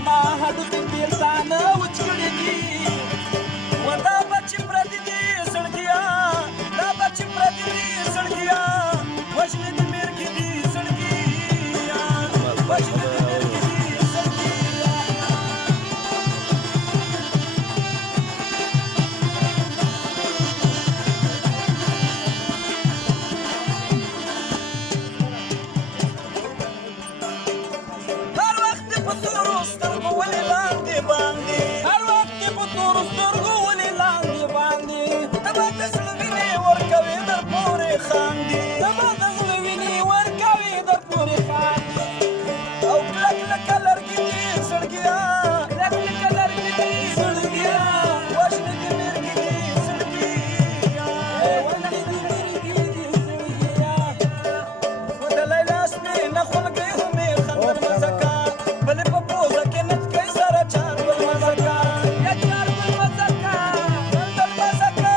زما هډوکي بیلتانه وچ کړي دي و دا بچې پردي دي سړکیا دا بچې پردي دي سړکیا وژنې دي میرګي دي سړکیا وژنې دي میرګي دي سړکیا هر وخت په تورو سترګو ولې لاندې باندې هر وخت په تورو سترګو ولې لاندې باندې ته به د زړه وینې ورکوې در پورې خاندې ته به د زړه وینې ورکوې در پورې خاندې او کلک لکه لرګي دي زړګیا کلک لکه لرګي دي زړګیا وژنې دي میرګي دي زړګیا وژنې دي میرګي دي زړګیا و د لیلا شپې نه خولګۍ همې خندر مزه کا بلې په پوزه کې نتکۍ سره چار ګل مزه کا یا چار ګل مزه کا ګل مزه کا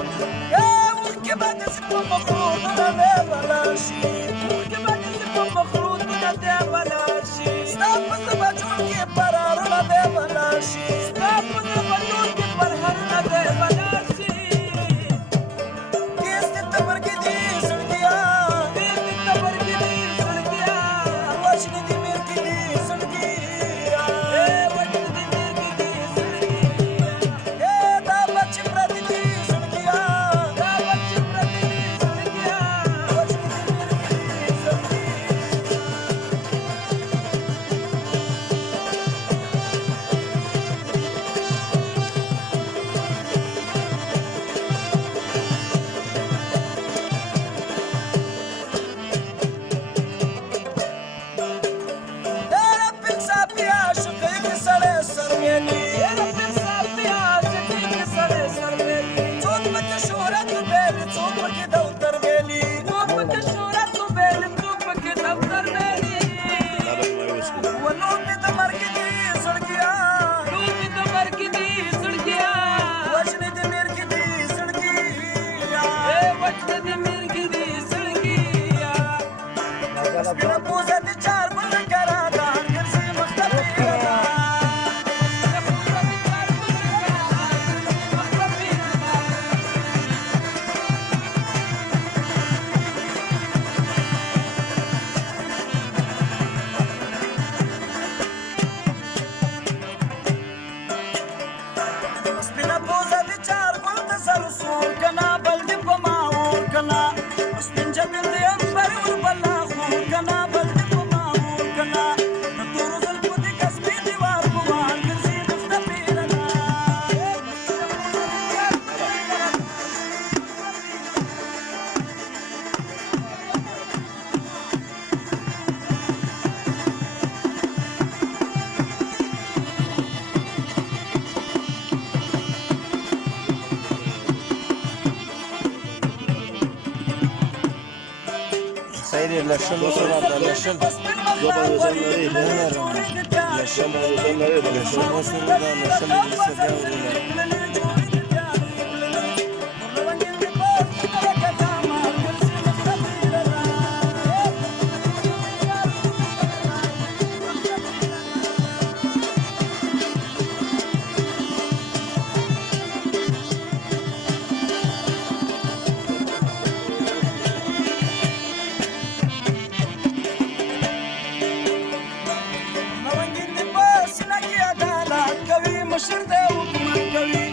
اوښکې به داسې په مخلوطونه دی ولاړ شي اوښکې به داسې په مخلوطونه دی ولاړ شي ستا په زبچون کې پرارونه دی ولاړ شي ستا په زبچون کې پرهرونه دی ولاړ شي تیز دې تبرګې دي زړګیا تیز دې تبرګې دي زړګیا وژنې دي میرګي دي زړګیا وژنې دي میرګي دي زړګیا دا بچې پردي دي زړګیا دا بچې پردي دي زړګیا وژنې دي میرګي دي زړګیا Era pensar piașcă că sare sărmeli Era pensar piașcă că sare sărmeli Tot mă că șura tu beli, tot mă că dau tărmeli Tot mă că șura tu beli, tot mă că dau tărmeli O lume de marghi zârghia Lume de marghi zârghia Văjne de merghi zârghia Văjne de merghi zârghia Spină buza de cear până carada Gârzi măhtă pirada Spină buza de cear până carada Gârzi măhtă pirada Spină buza de cear până să-l sur Căna băldi pe maur căna Spinge din de împăriul bălahul Căna băldi pe maur căna Năturul zăl pute ca spi divar cu var Gârzi măhtă pirada Sayri leşel olsun abla leşel. Leşel olsun da leşel ilgisi de oluyor. مشر دی حکومت کوي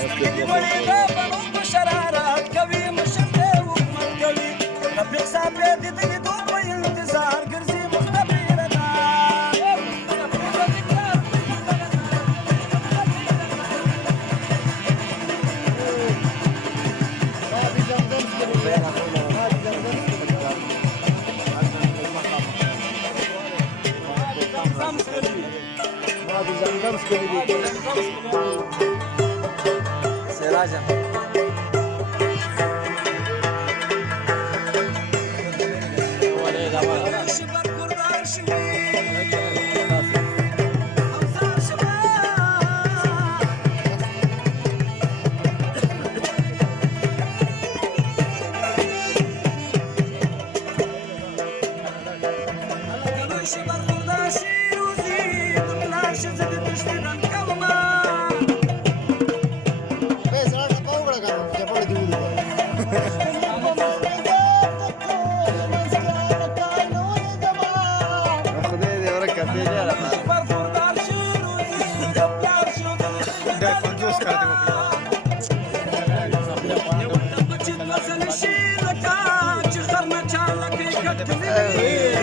سترګې دې وړې د بڼو په شرارت کوي مشر دی حکومت کوي رفیق صاحب یې د لیدو په انتظار ګرځي مخته پیردا Seracan. شبر قربان شي شي برخورده شي روزي د پلار ښځه د تشتي رن کومه خدای دې ورکه پیژنه برخورده شي روزي د پلار ښځه د تشتي دا 50 کار دی یو ته بچي وزل شي لکه چې خر نه چاله کوي کټکلي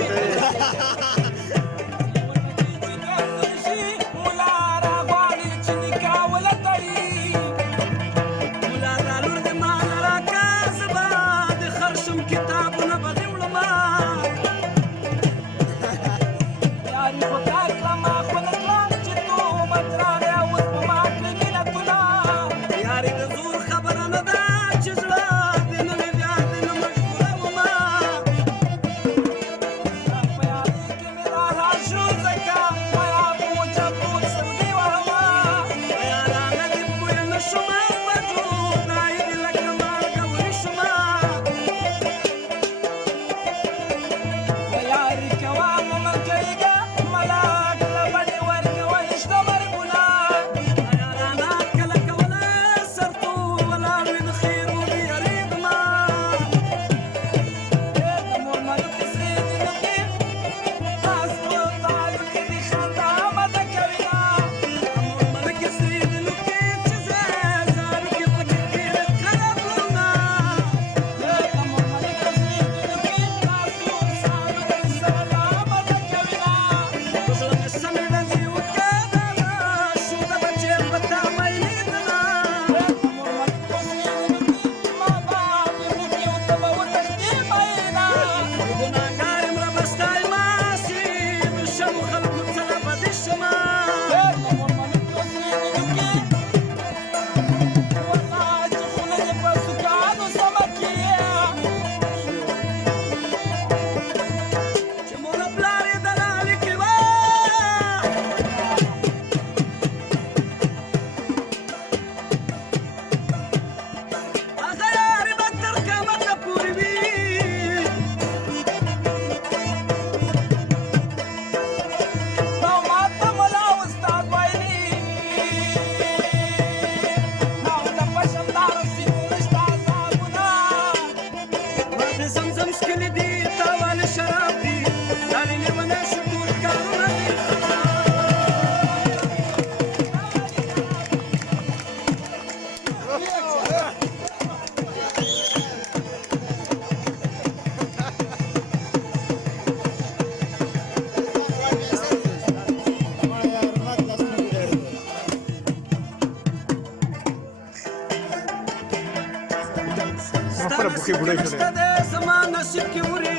बुखे बुढ़े छोड़े समा नसीब की उरी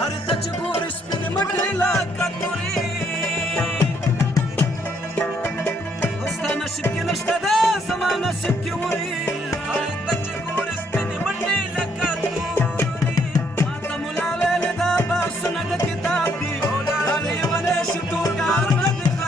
हर तच गोर स्पिन मटला कतुरी उस्ता नसीब की नश्ता दे समा नसीब की उरी हर तच गोर स्पिन मटला कतुरी माता मुलावे ले दा बासना द किताबी लाले वने शुतु कार न दिखा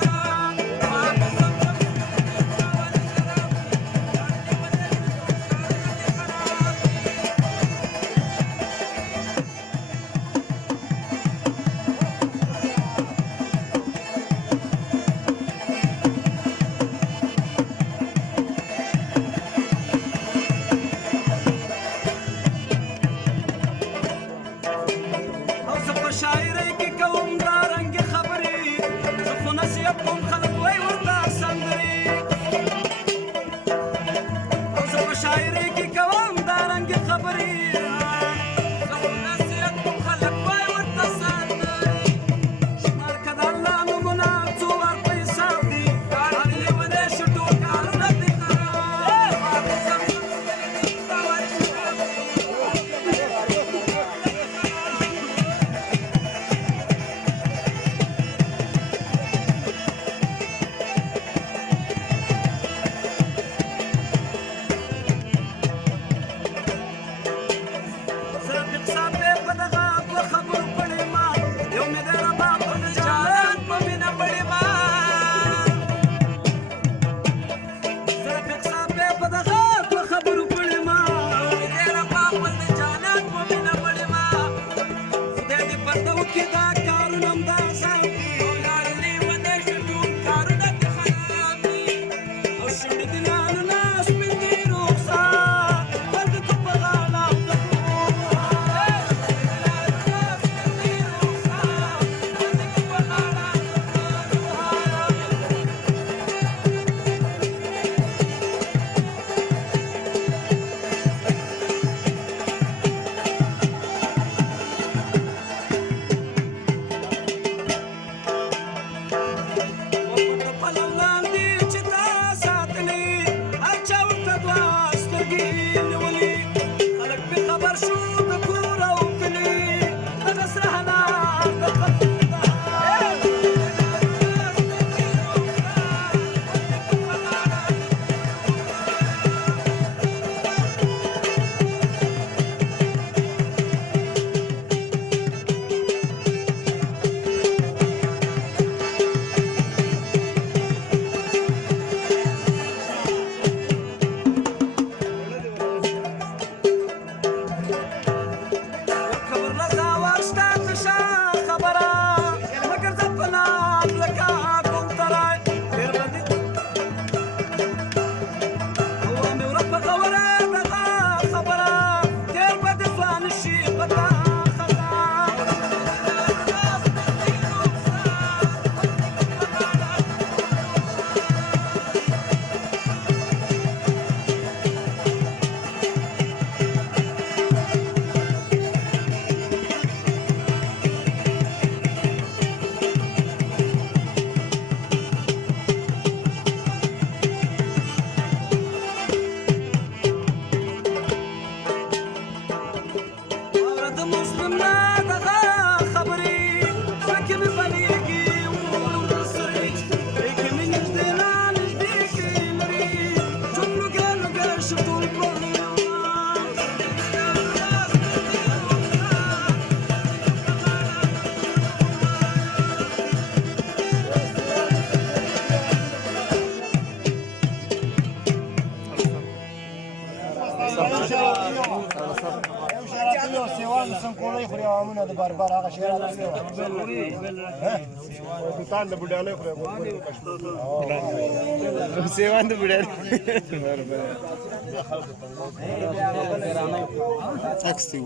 शायरी की कौम दारंग खबरी जो नसीहत तुम खलक वही उर्दा संदरी जो शायरी की कौम दारंग खबरी जो नसीहत तुम खलक वही उर्दा संदरी शमर कदल्ला नमुना चुवार पैसा दी हरी बने शुटू कार नदी Kita karunam das سیوان سنکوړی خوري عوامونه د بربر هغه شی راځي تان د بډالې خوري سیوان د بډای عکس دی